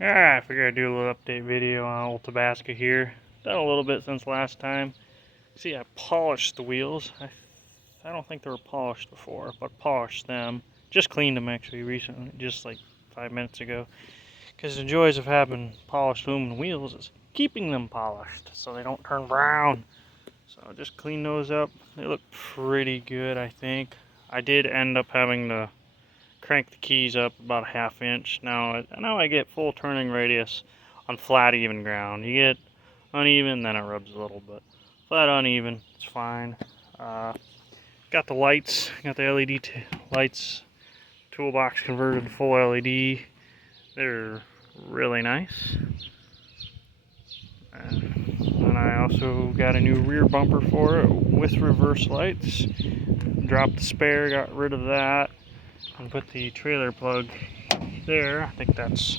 I figured I'd do a little update video on old Tabasco here. Done a little bit since last time. See, I polished the wheels. I don't think they were polished before, but polished them. Just cleaned them actually recently, just like 5 minutes ago. Because the joys of having polished aluminum wheels is keeping them polished so they don't turn brown. So I just cleaned those up. They look pretty good, I think. I did end up having to crank the keys up about a ½ inch. Now I get full turning radius on flat, even ground. You get uneven, then it rubs a little bit. Flat, uneven, it's fine. Got the lights, got the LED lights, toolbox converted to full LED. They're really nice. And I also got a new rear bumper for it with reverse lights. Dropped the spare, got rid of that, and put the trailer plug there. I think that's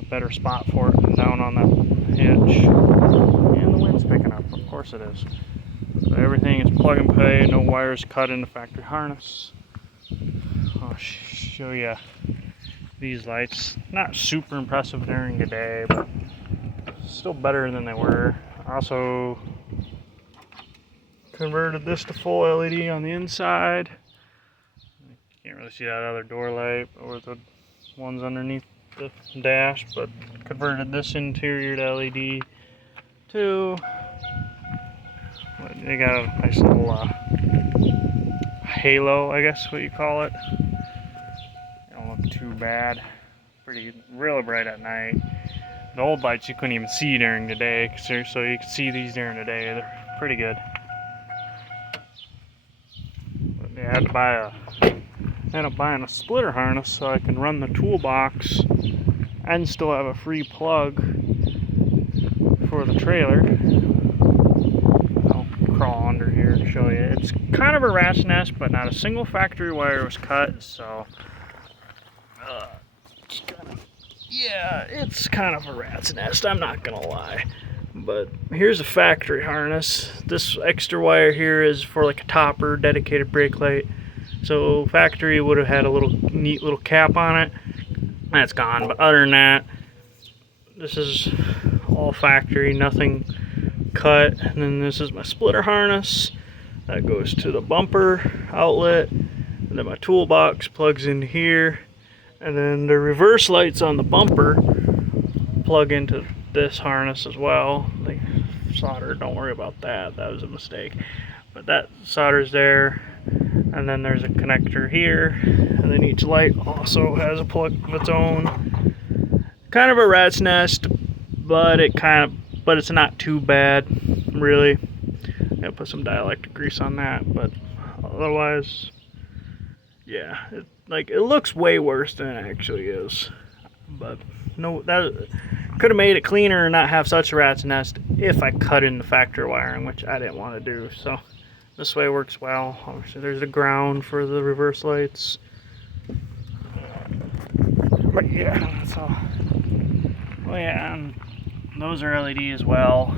a better spot for it than down on that hitch. And the wind's picking up, of course it is. So everything is plug and play, no wires cut in the factory harness. I'll show you these lights. Not super impressive during the day, but still better than they were. I also converted this to full LED on the inside. Can't really see that other door light or the ones underneath the dash, but converted this interior to LED too. They got a nice little halo, I guess what you call it. They don't look too bad. Real bright at night. The old lights you couldn't even see during the day, so you can see these during the day. They're pretty good. But I had to end up buying a splitter harness so I can run the toolbox and still have a free plug for the trailer. I'll crawl under here to show you. It's kind of a rat's nest, but not a single factory wire was cut, so it's kind of a rat's nest, I'm not gonna lie. But here's a factory harness. This extra wire here is for like a topper, dedicated brake light. So factory would have had a neat little cap on it. That's gone, but other than that, this is all factory, nothing cut. And then this is my splitter harness. That goes to the bumper outlet. And then my toolbox plugs in here. And then the reverse lights on the bumper plug into this harness as well. They soldered, don't worry about that, that was a mistake. But that solder's there. And then there's a connector here. And then each light also has a plug of its own. Kind of a rat's nest, but it's not too bad, really. I'm gonna put some dielectric grease on that, but otherwise, yeah, it looks way worse than it actually is. But no, that could have made it cleaner and not have such a rat's nest if I cut in the factory wiring, which I didn't want to do. So this way works well. Obviously, there's a ground for the reverse lights. But yeah, that's all. Oh yeah, and those are LED as well.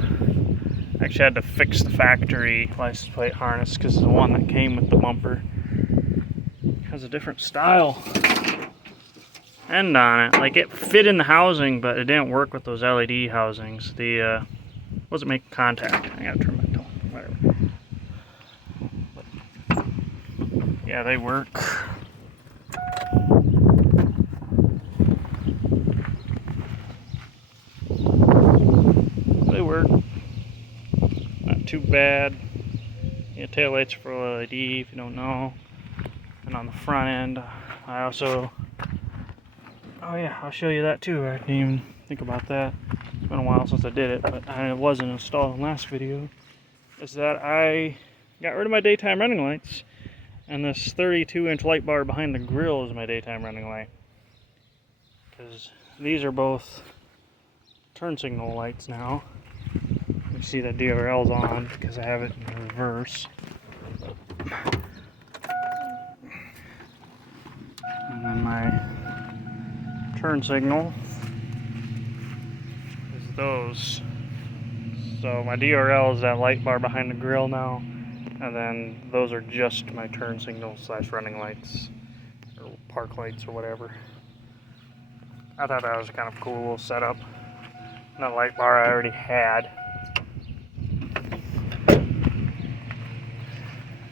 Actually, I had to fix the factory license plate harness because the one that came with the bumper has a different style end on it. Like, it fit in the housing, but it didn't work with those LED housings. The wasn't making contact. I gotta turn my tone. Whatever. But, yeah, they work. They work. Not too bad. Yeah, tail lights are for LED if you don't know. And on the front end, I also, oh yeah, I'll show you that too. I didn't even think about that. It's been a while since I did it, but it wasn't installed in the last video. Is that I got rid of my daytime running lights, and this 32-inch light bar behind the grill is my daytime running light. Because these are both turn signal lights now. You see that DRL's on because I have it in reverse. And then my turn signal is those. So my DRL is that light bar behind the grill now, and then those are just my turn signal / running lights, or park lights or whatever. I thought that was kind of a cool little setup. That light bar I already had.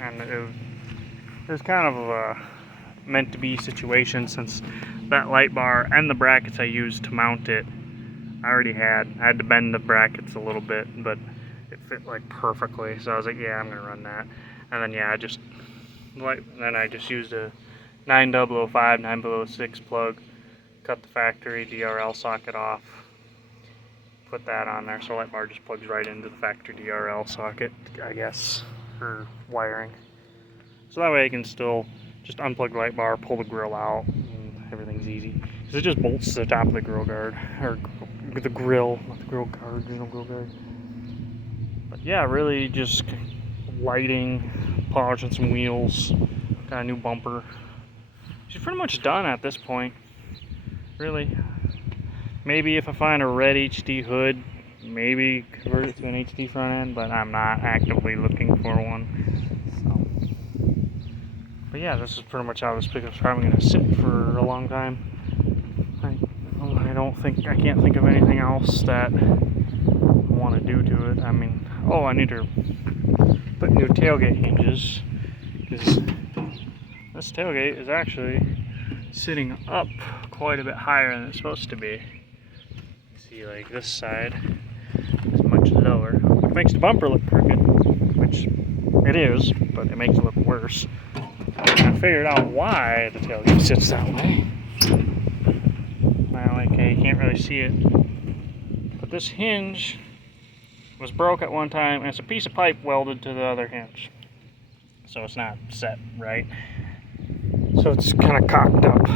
And it was kind of a meant to be situation, since that light bar and the brackets I used to mount it I already had. I had to bend the brackets a little bit, but it fit like perfectly, so I was like, yeah, I'm gonna run that. And then yeah, I just used a 9005 9006 plug, cut the factory DRL socket off, put that on there, so light bar just plugs right into the factory DRL socket, I guess, for wiring. So that way I can still just unplug the light bar, pull the grill out, and everything's easy. Because it just bolts to the top of the grill guard, or the grill, not the grill guard, original grill guard. But yeah, really just lighting, polishing some wheels, got a new bumper. She's pretty much done at this point, really. Maybe if I find a red HD hood, maybe convert it to an HD front end, but I'm not actively looking for one. So. But yeah, this is pretty much how this pickup's probably going to sit for a long time. I can't think of anything else that I want to do to it. I mean, I need to put new tailgate hinges, because this tailgate is actually sitting up quite a bit higher than it's supposed to be. See, like this side is much lower, which makes the bumper look crooked, which it is, but it makes it look worse. I figured out why the tailgate sits that way. Now, okay, you can't really see it, but this hinge was broke at one time, and it's a piece of pipe welded to the other hinge, so it's not set right. So it's kind of cocked up.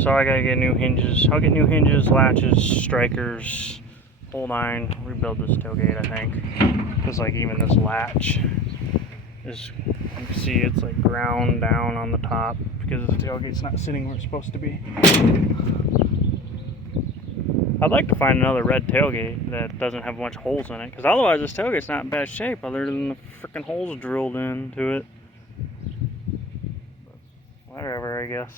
So I gotta get new hinges. I'll get new hinges, latches, strikers, whole nine. Rebuild this tailgate, I think. Because like even this latch is, you can see it's like ground down on the top because the tailgate's not sitting where it's supposed to be. I'd like to find another red tailgate that doesn't have much holes in it, because otherwise this tailgate's not in bad shape other than the freaking holes drilled into it. Whatever, I guess.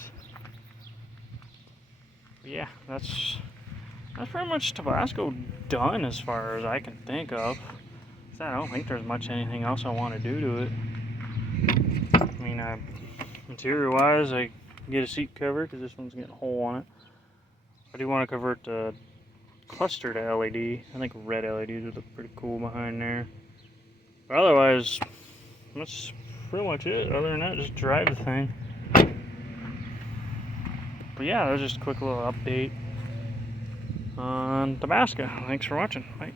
But yeah, that's pretty much Tabasco done as far as I can think of. I don't think there's much anything else I want to do to it. I mean, interior-wise, I get a seat cover because this one's getting a hole on it. I do want to convert the cluster to LED. I think red LEDs would look pretty cool behind there. But otherwise, that's pretty much it. Other than that, just drive the thing. But yeah, that was just a quick little update on Tabasco. Thanks for watching. Bye.